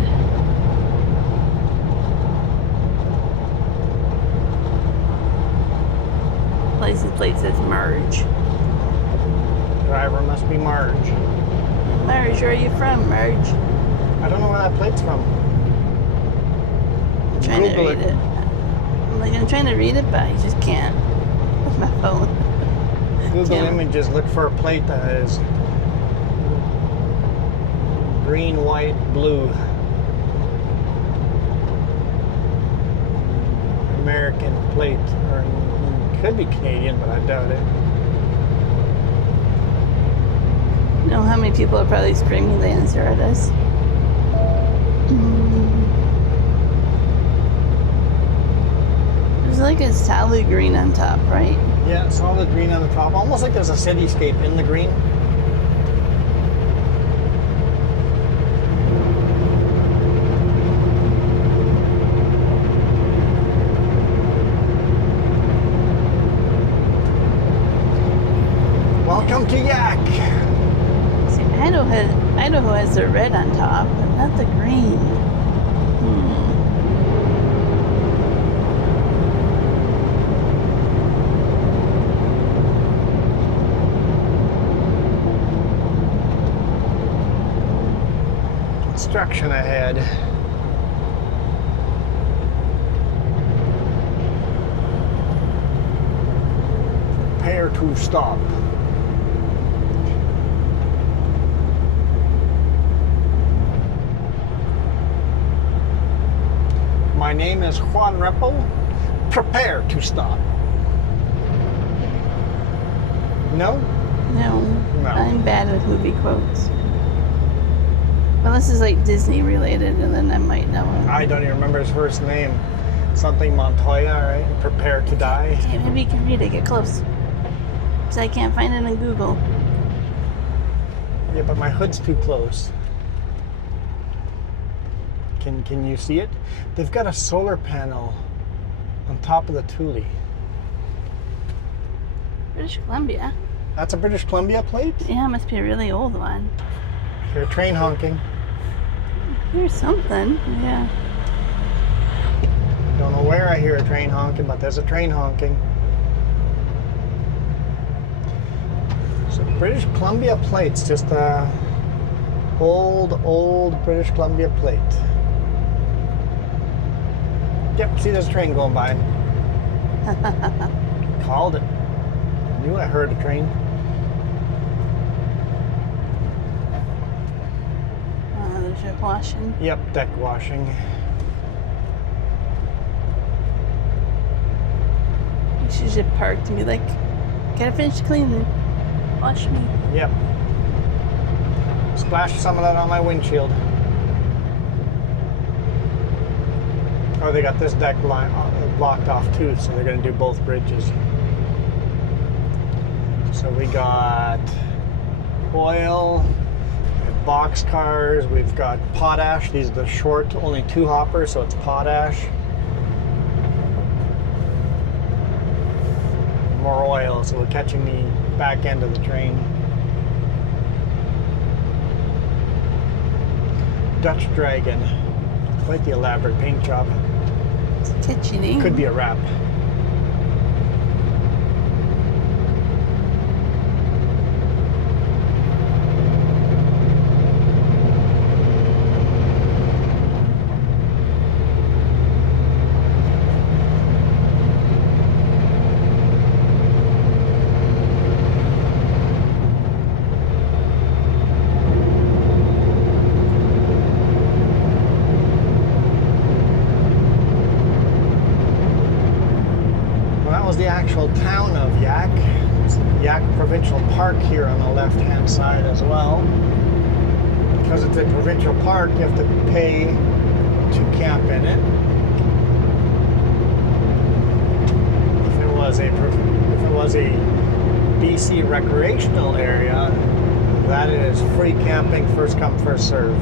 License plate says Marge. Driver must be Marge. Marge, where are you from, Marge? I don't know where that plate's from. I'm trying to read it. I'm trying to read it, but I just can't with my phone. Google Images, look for a plate that is green, white, blue. American plate, or could be Canadian, but I doubt it. You know how many people are probably screaming the answer at us? There's like a solid green on top, right? Yeah, solid green on the top. Almost like there's a cityscape in the green. Welcome to Yak. See, Idaho has the red on top, but not the green. Construction ahead. Prepare to stop. My name is Juan Rempel. Prepare to stop. No? No, No. I'm bad with movie quotes. Well, this is like Disney related, and then I might know him. I don't even remember his first name. Something Montoya, right? Prepare to die. Okay, maybe you can read it. Get close. Because I can't find it in Google. Yeah, but my hood's too close. Can you see it? They've got a solar panel on top of the Thule. British Columbia. That's a British Columbia plate? Yeah, it must be a really old one. Hear a train honking. Here's something. Yeah. Don't know where I hear a train honking, but there's a train honking. So British Columbia plates, just a old British Columbia plate. Yep, see there's a train going by. Called it. Knew I heard a train. There's your washing. Yep, deck washing. You should just park and be like, gotta finish cleaning. Watch me. Yep. Splash some of that on my windshield. Oh, they got this deck blocked off too, so they're going to do both bridges. So we got oil, we have box cars, we've got potash. These are the short, only 2 hoppers, so it's potash. More oil, so we're catching the back end of the train. Dutch Dragon. Quite the elaborate paint job. It's a catchy name. Could be a wrap. The actual town of Yak. It's Yak Provincial Park here on the left-hand side as well. Because it's a provincial park, you have to pay to camp in it. If it was a BC recreational area, that is free camping, first come, first serve.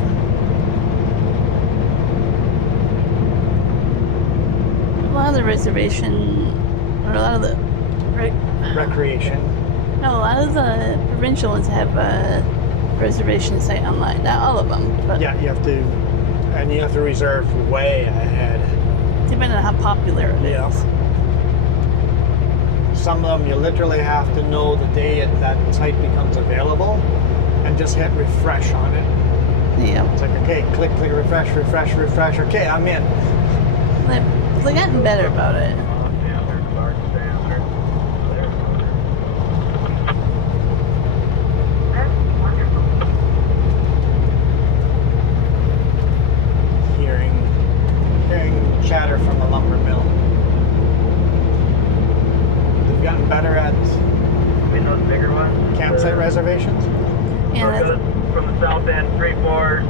A lot of the reservation, or a lot of the recreation. No, a lot of the provincial ones have a reservation site online. Not all of them, but Yeah, you have to reserve way ahead. depending on how popular it is. Yeah. Some of them you literally have to know the day that site becomes available and just hit refresh on it. Yeah. It's like, okay, click, refresh. Okay, I'm in. They've gotten better about it. Hearing chatter from the lumber mill. They've gotten better at those bigger ones. campsite reservations. Yeah, So it goes from the south end 3-4,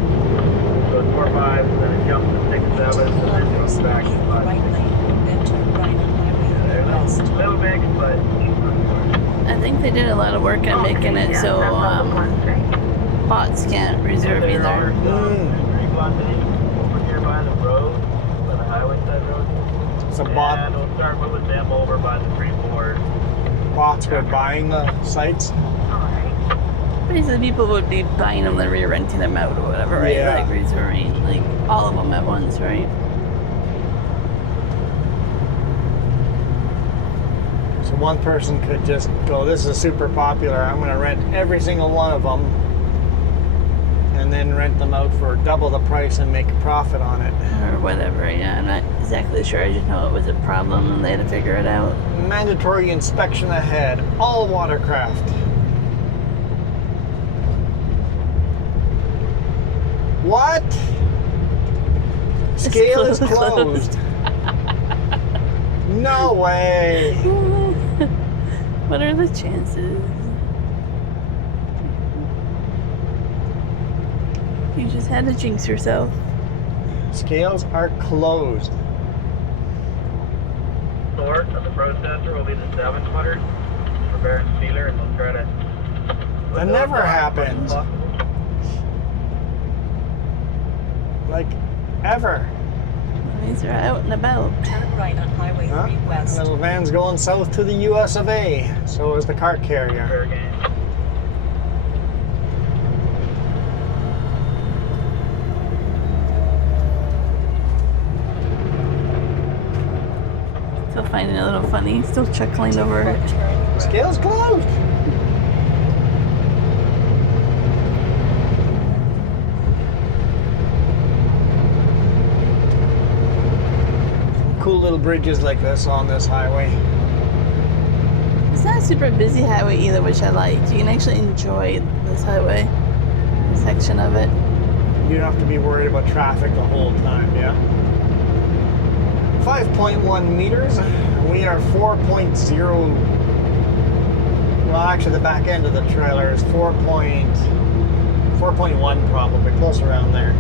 goes 4-5, and then it jumps to 6-7, and then it goes back to 5. They're a little big, but I think they did a lot of work on making it so bots can't reserve either. over here by the road, by the highway side road. So And we'll start moving them over by the 3-4. bots were buying the sites. Basically, people would be buying them, then re-renting them out or whatever, right? Yeah. Like reserving, like all of them at once, right? So one person could just go, this is super popular, I'm going to rent every single one of them, and then rent them out for double the price and make a profit on it. Or whatever, yeah. I'm not exactly sure. I just know it was a problem and they had to figure it out. Mandatory inspection ahead, all watercraft. What? Scale is closed. No way. What are the chances? You just had to jinx yourself. Scales are closed. Sort of the processor will be the 7-footer for Baron Sealer, and we'll try to. That never happens. Like, ever. These are out and about. Turn right on Highway 3 West. Little van's going south to the US of A. So is the cart carrier. Fair game. Still finding it a little funny. Still chuckling over it. Scales closed. Cool little bridges like this on this highway. It's not a super busy highway either, which I like. You can actually enjoy this highway, this section of it. You don't have to be worried about traffic the whole time, yeah? 5.1 meters. We are 4.0. Well, actually the back end of the trailer is 4.1 probably, close around there.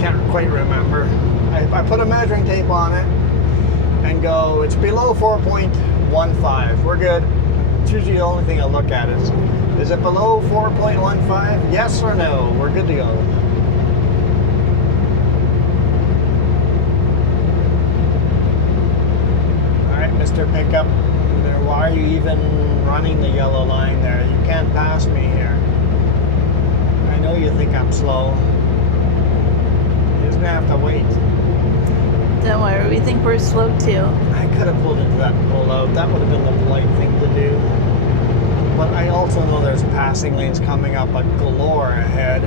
Can't quite remember. I put a measuring tape on it and go, it's below 4.15. We're good. It's usually the only thing I look at is it below 4.15? Yes or no? We're good to go. Alright, Mr. Pickup. Why are you even running the yellow line there? You can't pass me here. I know you think I'm slow. You're just gonna have to wait. Don't worry, we think we're slow too. I could have pulled into that pullout. That would have been the polite thing to do. But I also know there's passing lanes coming up a galore ahead.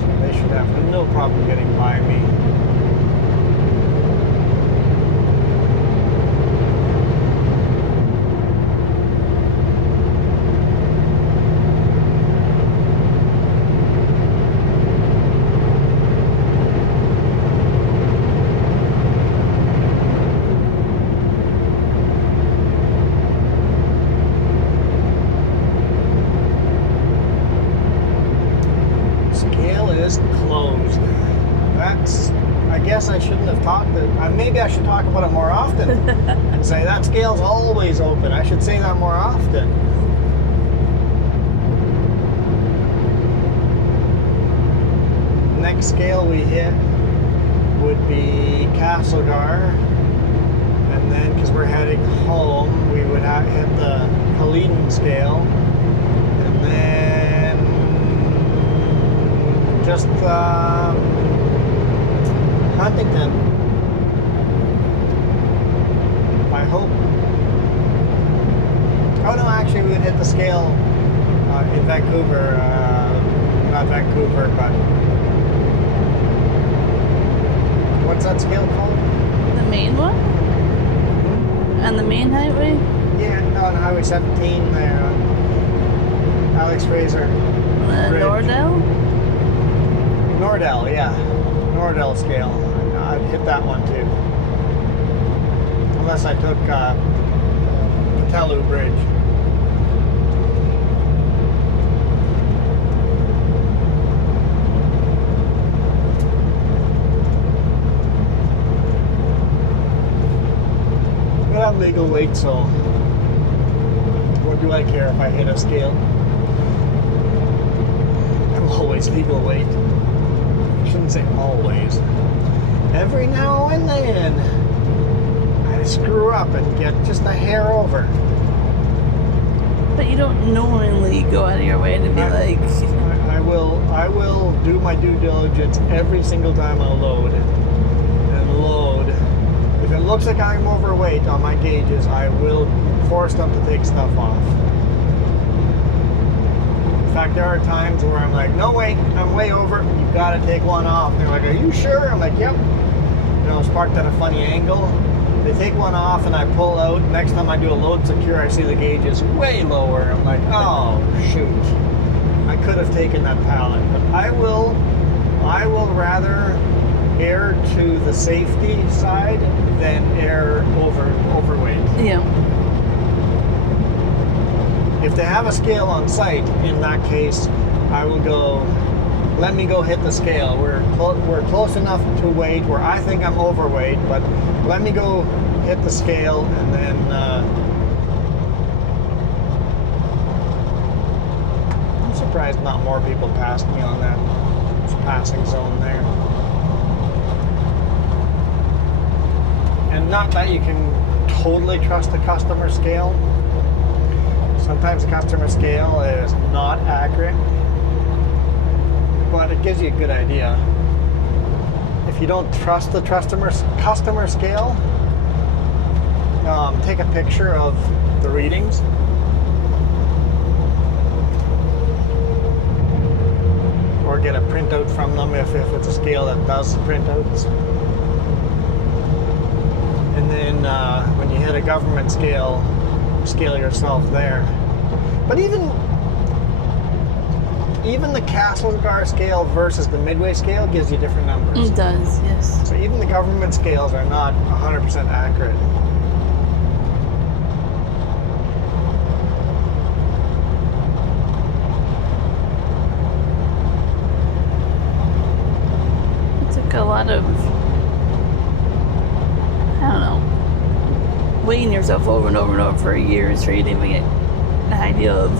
So they should have no problem getting by me. Closed. That's, I guess I shouldn't have talked it. Maybe I should talk about it more often and say that scale's always open. I should say that more often. Next scale we hit would be Castlegar, and then because we're heading home, we would hit the Caledon scale, and then just Huntington, I hope. Oh no, actually we would hit the scale in Vancouver, not Vancouver, but what's that scale called? The main one? On the main highway? Yeah, no, on Highway 17 there, Alex Fraser. Nordell? Nordell, yeah. Nordell scale. I'd hit that one too. Unless I took Patellu Bridge. But I'm legal weight, so what do I care if I hit a scale? I'm always legal weight. I shouldn't say always. Every now and then, I screw up and get just a hair over. But you don't knowingly go out of your way to be like... I will do my due diligence every single time I load. And load. If it looks like I'm overweight on my gauges, I will force them to take stuff off. In fact, there are times where I'm like, no wait, I'm way over, you've got to take one off. And they're like, are you sure? I'm like, yep. You know, it's parked at a funny angle. They take one off and I pull out. Next time I do a load secure, I see the gauge is way lower. I'm like, oh shoot. I could have taken that pallet. But I will rather err to the safety side than err overweight. Yeah. If they have a scale on site, in that case, I will go, let me go hit the scale. We're close enough to weight where I think I'm overweight, but let me go hit the scale and then I'm surprised not more people passed me on that passing zone there. And not that you can totally trust the customer scale. Sometimes the customer scale is not accurate, but it gives you a good idea. If you don't trust the customer scale, take a picture of the readings. Or get a printout from them if it's a scale that does printouts. And then when you hit a government scale, scale yourself there. But even even the Castlegar scale versus the Midway scale gives you different numbers. It does, yes. So even the government scales are not 100% accurate. It took a lot of, I don't know, weighing yourself over and over and over for years for you to even get an idea of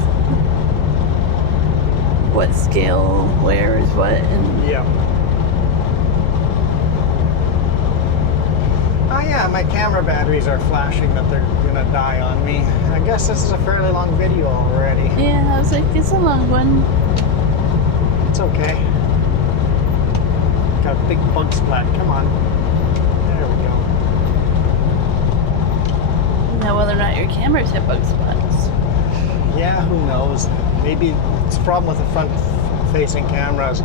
what scale, where is what, and Yeah. Oh yeah, my camera batteries are flashing that they're gonna die on me. I guess this is a fairly long video already. yeah, I was like, it's a long one. It's okay. Got a big bug splat. Come on. There we go. Now, whether or not your cameras have bug spots. Yeah, who knows? Maybe it's a problem with the front-facing cameras.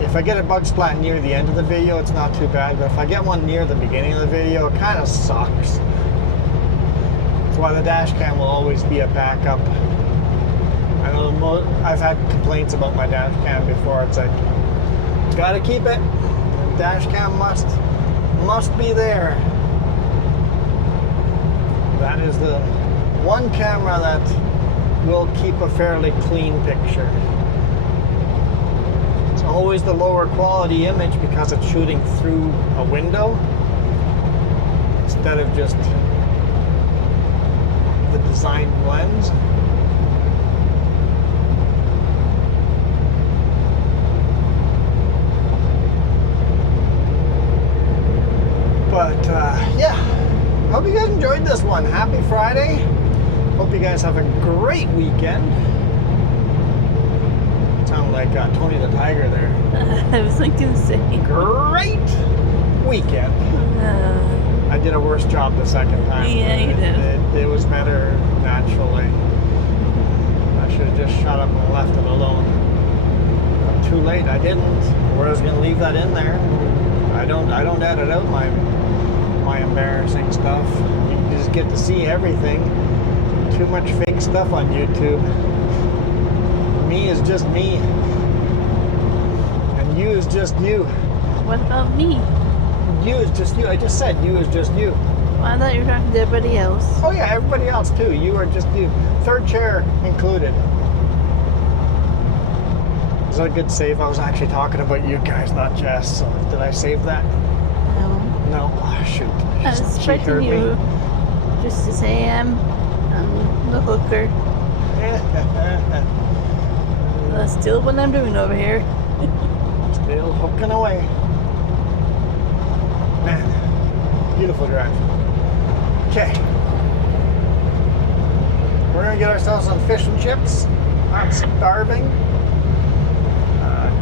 If I get a bug splat near the end of the video, it's not too bad. But if I get one near the beginning of the video, it kind of sucks. That's why the dash cam will always be a backup. I know I've had complaints about my dash cam before. It's like, gotta keep it. The dash cam must be there. That is the one camera that will keep a fairly clean picture. It's always the lower quality image because it's shooting through a window instead of just the designed lens. But yeah, hope you guys enjoyed this one. Happy Friday. Hope you guys have a great weekend. Sound like Tony the Tiger there. I was thinking the same. Great weekend. I did a worse job the second time. Yeah, you did. It was better naturally. I should have just shut up and left it alone. But too late, I didn't. Or I was going to leave that in there. I don't edit out my embarrassing stuff. You just get to see everything. Too much fake stuff on YouTube. Me is just me. And you is just you. What about me? You is just you. I just said you is just you. Well, I thought you were talking to everybody else. Oh yeah, everybody else too. You are just you. Third chair included. Is that a good save? I was actually talking about you guys, not Jess. So did I save that? No. No. Oh, shoot. I was She expecting heard you me. just to say I'm the hooker. That's still what I'm doing over here. Still hooking away. Man, beautiful drive. Okay. We're gonna get ourselves some fish and chips. I'm starving.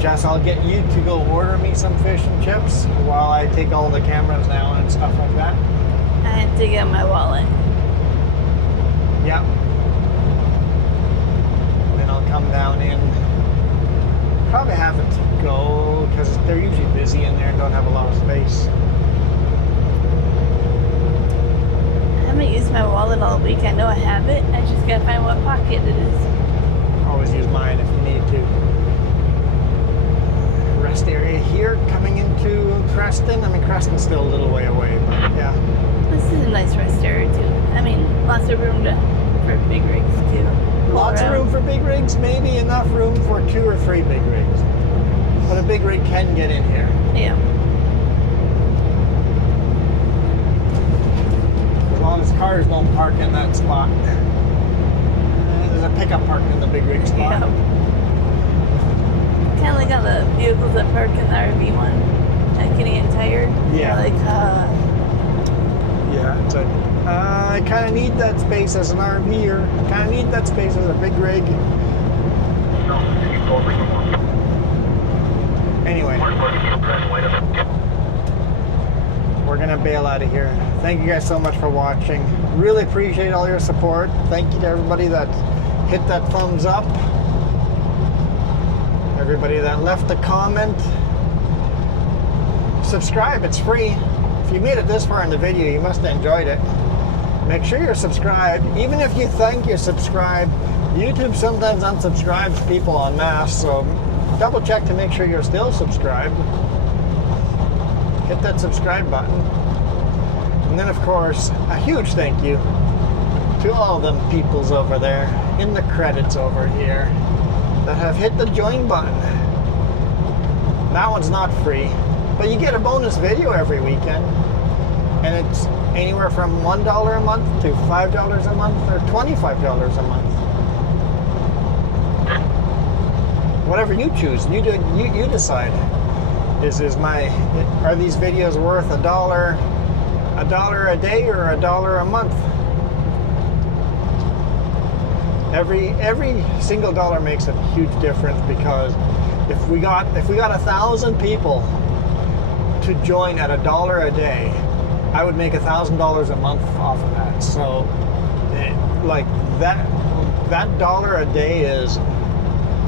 Jess, I'll get you to go order me some fish and chips while I take all the cameras down and stuff like that. I had to get my wallet. Yep. Then I'll come down in. Probably have it to go because they're usually busy in there and don't have a lot of space. I haven't used my wallet all week. I know I have it. I just gotta find what pocket it is. Always use mine if you need to. Rest area here coming into Creston. I mean, Creston's still a little way away, but yeah. This is a nice rest area too. I mean, lots of room for big rigs too. Lots of room for big rigs, maybe enough room for 2 or 3 big rigs. But a big rig can get in here. Yeah. As long as cars don't park in that spot. There's a pickup parked in the big rig spot. Yeah. Kind of like all the vehicles that park in the RV one, like getting tired. Yeah. Like, Yeah, it's like, I kind of need that space as an RVer. Kind of need that space as a big rig. Anyway, we're gonna bail out of here. Thank you guys so much for watching. Really appreciate all your support. Thank you to everybody that hit that thumbs up. Everybody that left a comment. Subscribe, it's free. If you made it this far in the video, you must have enjoyed it. Make sure you're subscribed. Even if you think you're subscribed, YouTube sometimes unsubscribes people en masse, so double check to make sure you're still subscribed. Hit that subscribe button. And then, of course, a huge thank you to all them peoples over there in the credits over here that have hit the join button. That one's not free, but you get a bonus video every weekend. And it's anywhere from $1 a month to $5 a month or $25 a month. Whatever you choose, you decide. Are these videos worth $1 a day or $1 a month? Every single dollar makes a huge difference, because if we got 1,000 people to join at $1 a day, I would make $1,000 a month off of that. So, like that dollar a day is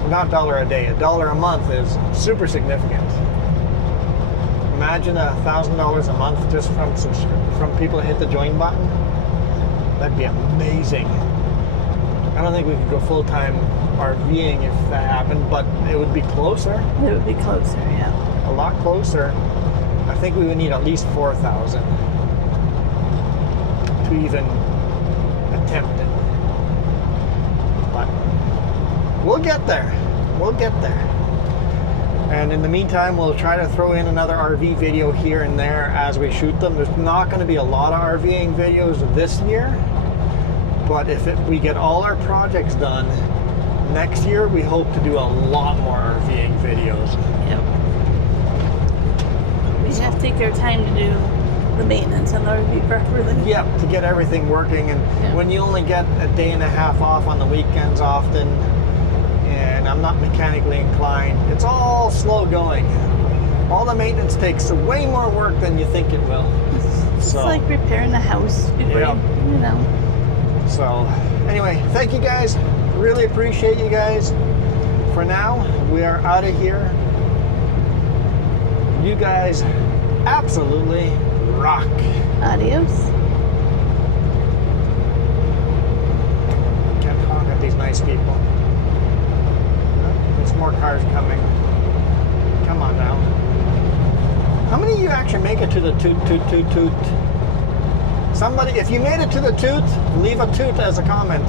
not dollar a day, $1 a month is super significant. Imagine $1,000 a month just from people that hit the join button. That'd be amazing. I don't think we could go full-time RVing if that happened, but it would be closer. It would be closer, yeah. A lot closer. I think we would need at least 4,000 to even attempt it. But we'll get there. We'll get there. And in the meantime, we'll try to throw in another RV video here and there as we shoot them. There's not going to be a lot of RVing videos this year, but if we get all our projects done next year, we hope to do a lot more RVing videos. Yep. We just have to take our time to do the maintenance on the RV properly. Yep, to get everything working. And Yep. when you only get a day and a half off on the weekends often, and I'm not mechanically inclined, it's all slow going. All the maintenance takes way more work than you think it will. It's like repairing a house before Yep. you know. So, anyway, thank you guys. Really appreciate you guys. For now, we are out of here. You guys absolutely rock. Adios. Can't honk at these nice people. There's more cars coming. Come on now. How many of you actually make it to the toot, toot, toot, toot? Somebody, if you made it to the toot, leave a toot as a comment.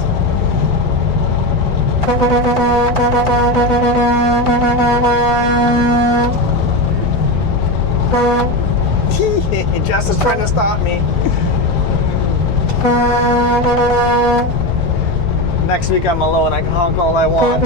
Jess is trying to stop me. Next week I'm alone. I can honk all I want.